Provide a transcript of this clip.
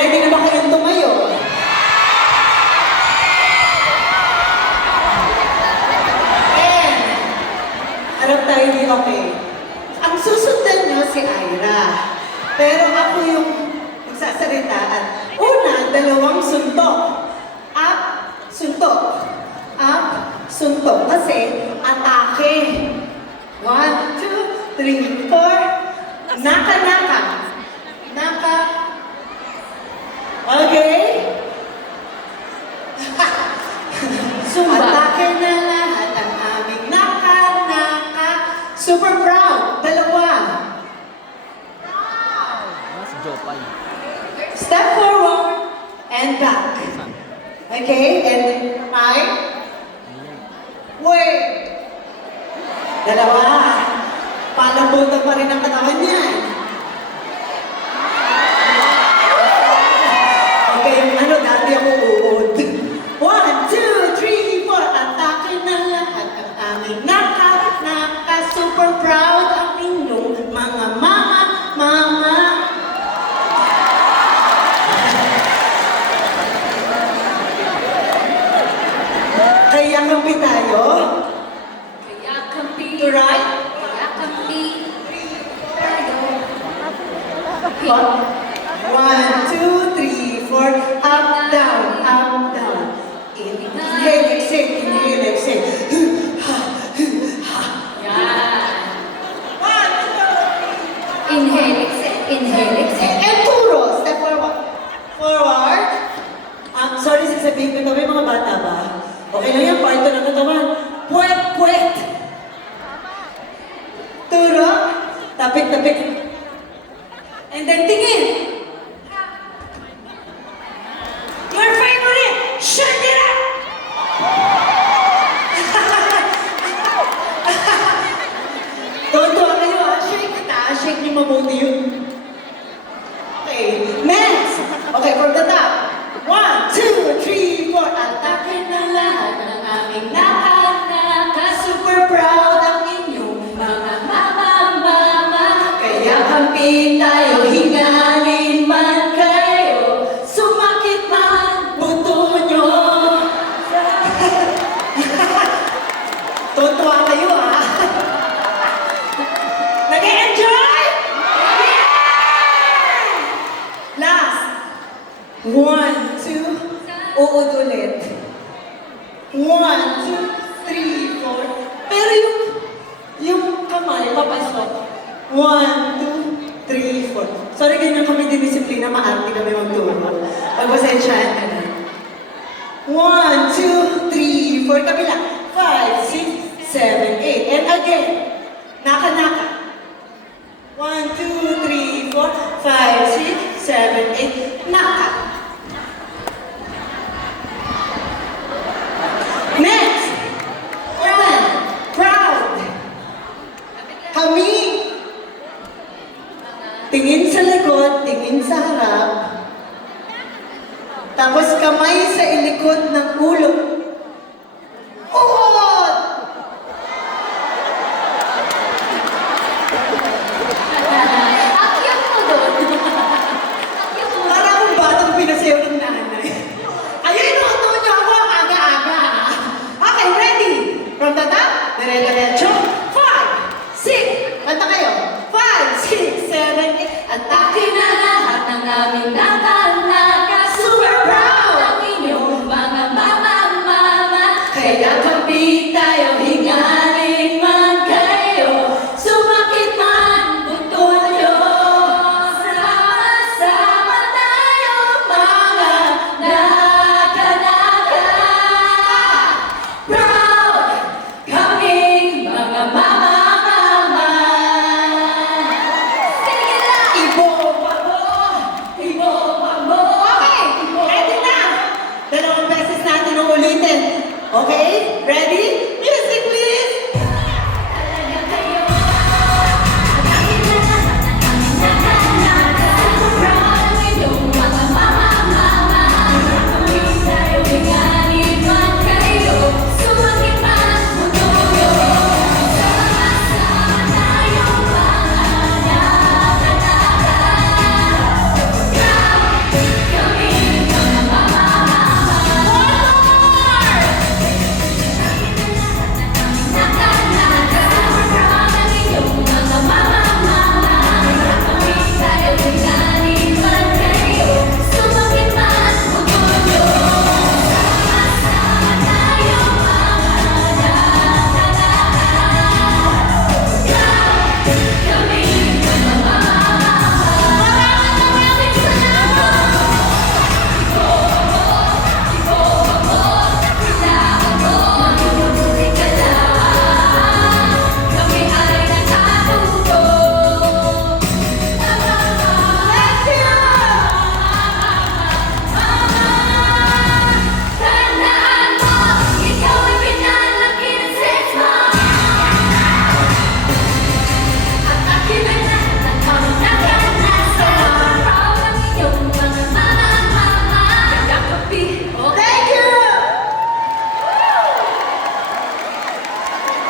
Ready na ba kayong tumayo? And, harap tayo di okay. Ang susundan nyo si Ira. Pero ako yung magsasalita at una, dalawang suntok. Up, suntok. Up, suntok. Kasi, atake. 1, 2, 3, 4. Naka-naka. Naka. Okay? Zumba. Atake na lahat ang aming naka-naka. Super proud. Dalawa. Si Jopay. Step forward and back. Okay? And I. Wait. Dalawa. Palambutan pa rin ang katawan niyan. Okay, yung ano, dati ako uod. 1, 2, 3, 4. Atake na lahat ang aming naka, super proud ang inyong mga mama. Kaya kampi tayo. Kaya kampi. To right. Kaya kampi. Tayo. 1, 2, 3, 4. Up, down, up, down. Inhale, exhale, inhale, exhale. Yan. 1, 2, 3. Inhale, exhale. Inhale, exhale. And turo. Step forward. Forward. Sorry, sasabihin ko ito. May mga bata ba? Okay lang yan. Part 2 ng katawan. Puwet, puwet. Turo. Tapik, tapik. And then tingin. Your favorite. Shut it up. Tuwa kayo ha. Shake kita. Shake niyo mabuti yun. Okay. Next. Okay, from the top. 1, 2, 3, 4. Atake na lahat ng aming naka, super proud ang inyong mga mama. Kaya kampi tayo, hingalin man kayo, sumakit man buto nyo. Tutuwa kayo ha. Nag-enjoy? Yeah! Last. 1, 2. Uod ulit. 1, 2, 3, 4. Pero yung kamay, papasok. 1, 2, 3, 4. Sorry, ganyan kami dinisiplina, maarte kami magturo. Pagpasensyahan ka na. 1, 2, 3, 4. Kabila. 5, 6, 7, 8. And again. Naka-naka. 1, 2, 3, 4, 5, 6, 7, 8. Naka. Next. Proud. Proud. Kami. Tingin sa likod, tingin sa harap. Tapos kamay sa ilikod ng ulo. Uod! Akyat mo doon. Akyat mo. Para akong batang pinasayaw ng nanay. Ayun, inuuto niyo ako ang aga-aga. Okay, ready? From the top, dire-diretso. 5, 6. Kanta kayo. 5, 6, 7, 8. Atake na lahat ng aming naka, super proud ang inyong mga mama. Kaya kampi tayo,